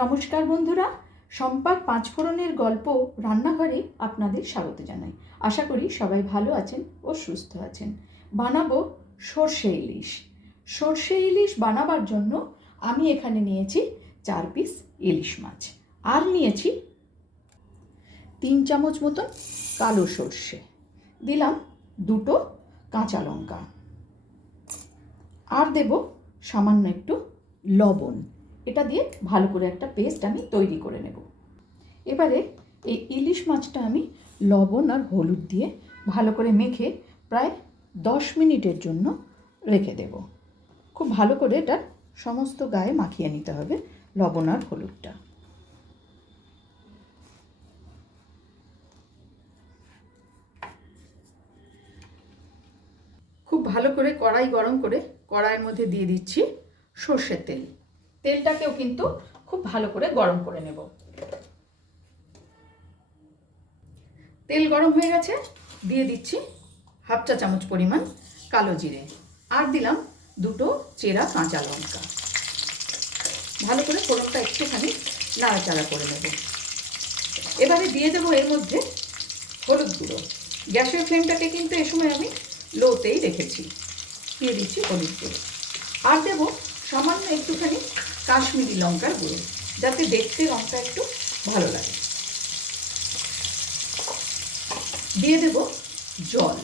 নমস্কার বন্ধুরা, সম্পাক পাঁচফোড়নের গল্প রান্নাঘরে আপনাদের স্বাগত জানাই। আশা করি সবাই ভালো আছেন ও সুস্থ আছেন। বানাবো সর্ষে ইলিশ। সর্ষে ইলিশ বানাবার জন্য আমি এখানে নিয়েছি চার পিস ইলিশ মাছ। আর নিয়েছি তিন চামচ মতন কালো সর্ষে। দিলাম দুটো কাঁচা লঙ্কা। আর দেব সামান্য একটু লবণ। এটা দিয়ে ভালো করে একটা পেস্ট আমি তৈরি করে নেব। এবারে এই ইলিশ মাছটা আমি লবণ আর হলুদ দিয়ে ভালো করে মেখে প্রায় দশ মিনিটের জন্য রেখে দেব। খুব ভালো করে এটা সমস্ত গায়ে মাখিয়ে নিতে হবে লবণ আর হলুদটা। খুব ভালো করে কড়াই গরম করে কড়াইয়ের মধ্যে দিয়ে দিচ্ছি সর্ষের তেল। তেলটাকেও কিন্তু খুব ভালো করে গরম করে নেব। তেল গরম হয়ে গেছে, দিয়ে দিচ্ছি হাফ চা চামচ পরিমাণ কালো জিরে, আর দিলাম দুটো চেরা কাঁচা লঙ্কা। ভালো করে ফোড়নটা একটুখানি নাড়াচাড়া করে নেব। এবারে দিয়ে দেবো এর মধ্যে হলুদ গুঁড়ো। গ্যাসের ফ্লেমটাকে কিন্তু এ সময় আমি লোতেই রেখেছি। দিয়ে দিচ্ছি হলুদ গুঁড়ো। আর দেবো সামান্য একটুখানি কাশ্মীরি লঙ্কার গুঁড়ো, যাতে দেখতে রঙটা একটু ভালো লাগে। দিয়ে দেব জল।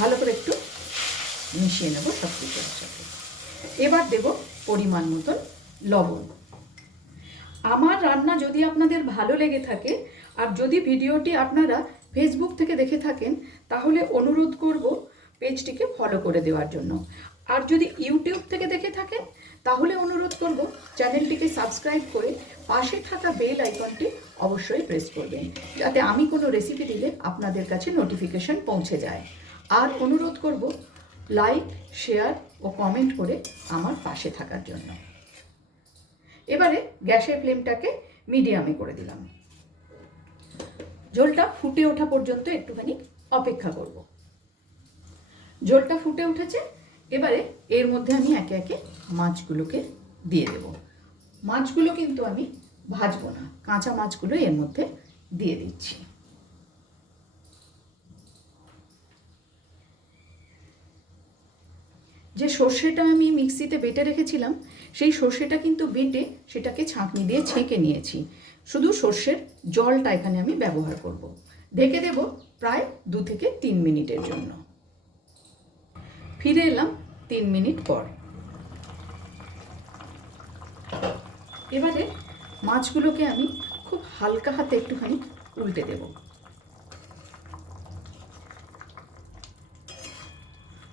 ভালো করে একটু মিশিয়ে নেব সব কিছুর সাথে এবার দেব পরিমাণ মতন লবণ। আমার রান্না যদি আপনাদের ভালো লেগে থাকে, আর যদি ভিডিওটি আপনারা ফেসবুক থেকে দেখে থাকেন, তাহলে অনুরোধ করব পেজটিকে ফলো করে দেওয়ার জন্য। আর যদি ইউটিউব থেকে দেখে থাকেন, তাহলে অনুরোধ করব চ্যানেলটিকে সাবস্ক্রাইব করে পাশে থাকা বেল আইকনটি অবশ্যই প্রেস করবেন, যাতে আমি কোনো রেসিপি দিলে আপনাদের কাছে নোটিফিকেশন পৌঁছে যায়। আর অনুরোধ করব লাইক শেয়ার ও কমেন্ট করে আমার পাশে থাকার জন্য। এবারে গ্যাসের ফ্লেমটাকে মিডিয়ামে করে দিলাম। ঝোলটা ফুটে ওঠা পর্যন্ত একটুখানি অপেক্ষা করব। ঝোলটা ফুটে উঠেছে, এবারে এর মধ্যে আমি একে একে মাছগুলোকে দিয়ে দেব। মাছগুলো কিন্তু আমি ভাজবো না, কাঁচা মাছগুলো এর মধ্যে দিয়ে দিচ্ছি। যে সর্ষেটা আমি মিক্সিতে বেটে রেখেছিলাম, সেই সর্ষেটা কিন্তু বেটে সেটাকে ছাঁকনি দিয়ে ছেঁকে নিয়েছি। শুধু সর্ষের জলটা এখানে আমি ব্যবহার করব। ঢেকে দেব প্রায় দু থেকে তিন মিনিটের জন্য। ফিরে এলাম তিন মিনিট পর। এবারে মাছগুলোকে আমি খুব হালকা হাতে একটুখানি উল্টে দেব।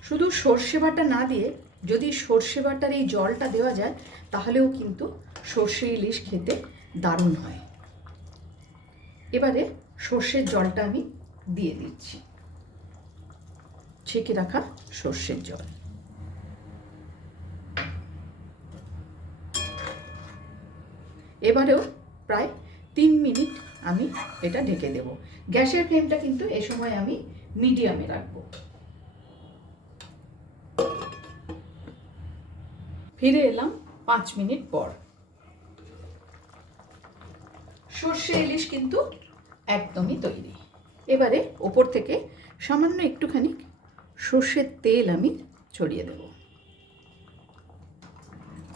শুধু সর্ষে বাটা না দিয়ে যদি সর্ষে বাটার এই জলটা দেওয়া যায়, তাহলেও কিন্তু সর্ষে ইলিশ খেতে দারুণ হয়। এবারে সর্ষের জলটা আমি দিয়ে দিচ্ছি। ছেঁকে রাখা সর্ষের জল। এবারেও প্রায় তিন মিনিট আমি এটা ঢেকে দেব। গ্যাসের ফ্লেমটা কিন্তু এ সময় আমি মিডিয়ামে রাখব। ফিরে এলাম পাঁচ মিনিট পর। সর্ষে ইলিশ কিন্তু একদমই তৈরি। এবারে ওপর থেকে সামান্য একটুখানি সর্ষের তেল আমি ছড়িয়ে দেব।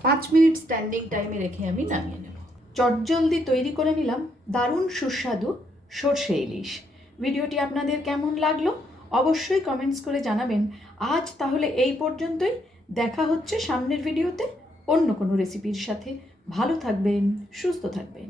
পাঁচ মিনিট স্ট্যান্ডিং টাইমে রেখে আমি নামিয়ে নেব। চটজলদি তৈরি করে নিলাম দারুণ সুস্বাদু সর্ষে ইলিশ। ভিডিওটি আপনাদের কেমন লাগল অবশ্যই কমেন্টস করে জানাবেন। আজ তাহলে এই পর্যন্তই। দেখা হচ্ছে সামনের ভিডিওতে অন্য কোনো রেসিপির সাথে। ভালো থাকবেন, সুস্থ থাকবেন।